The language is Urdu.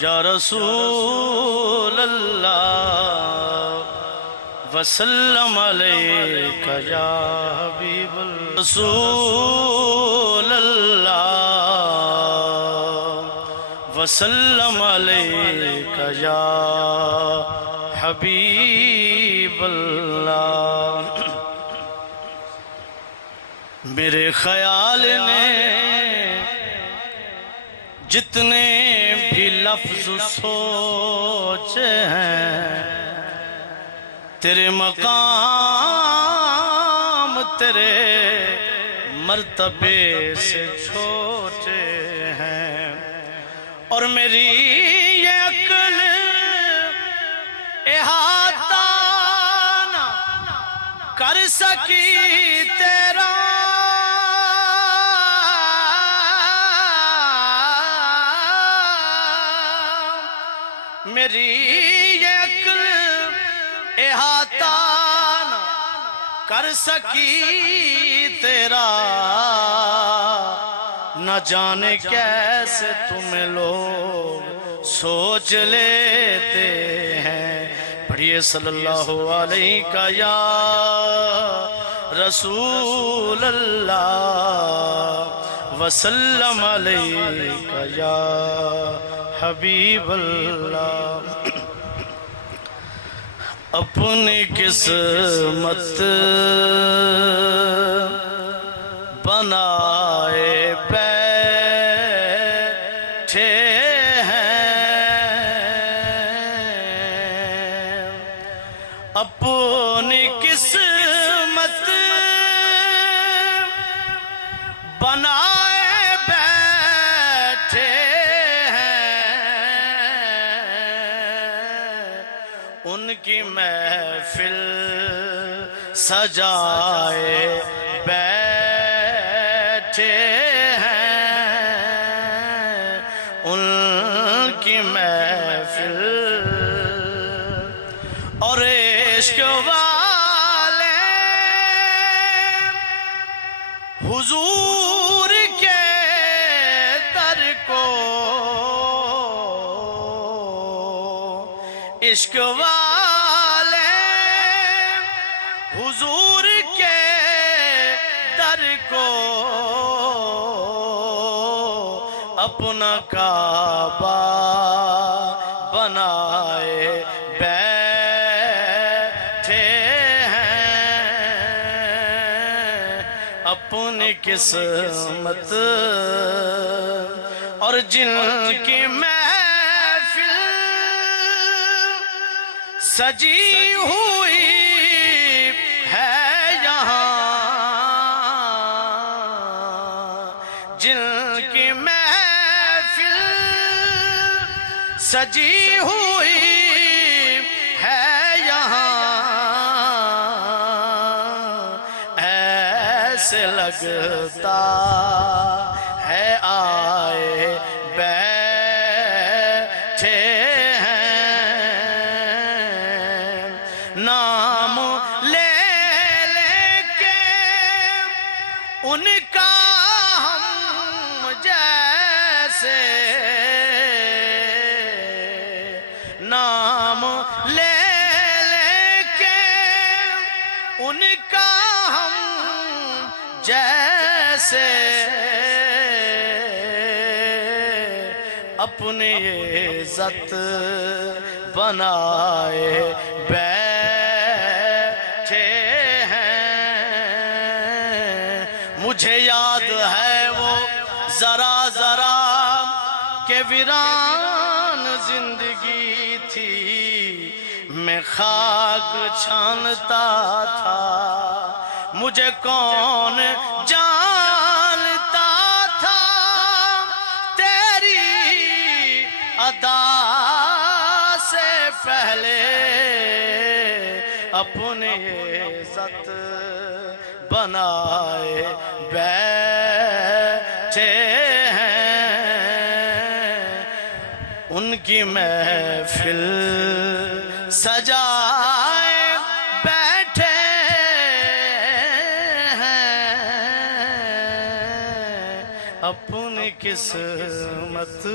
یا رسول اللہ وسلم علیک یا حبیب اللہ رسول اللہ وسلم علیک یا حبیب اللہ میرے خیال نے جتنے بھی لفظ سوچے ہیں تیرے مقام تیرے مرتبے سے چھوٹے ہیں اور میری یہ عقل احاطہ نہ کر سکی تیرا میری یہ عقل احاطہ نہ کر سکی تیرا نہ جانے کیسے تمہیں لوگ سوچ لیتے ہیں پڑھیے صلی اللہ علیہ یا رسول اللہ وسلم علیہ یا حبیب اللہ اپنی قسمت بنائے بیٹھے ہیں اپنی قسمت بنائے بیٹھے ان کی محفل سجائے بیٹھے ہیں ان کی محفل اور عشق والے حضور کے در کو عشق والے حضور کے در کو اپنا کعبہ بنائے بیٹھے ہیں اپنی قسمت اور جن کی محفل سجی ہوئی ہے یہاں جن کی محفل سجی ہوئی ہے یہاں ایسے لگتا ہے آئے بیٹھے نام لے لے کے ان کا ہم جیسے نام لے لے کے ان کا ہم جیسے اپنی عزت بنائے بیٹھے ہیں مجھے یاد ہے وہ ذرا ذرا کہ ویران زندگی تھی میں خاک چھانتا تھا مجھے کون جانتا تھا تیری ادا سے پہلے اپنی عزت بنائے بیٹھے ہیں ان کی محفل سجائے بیٹھے ہیں اپنی قسمت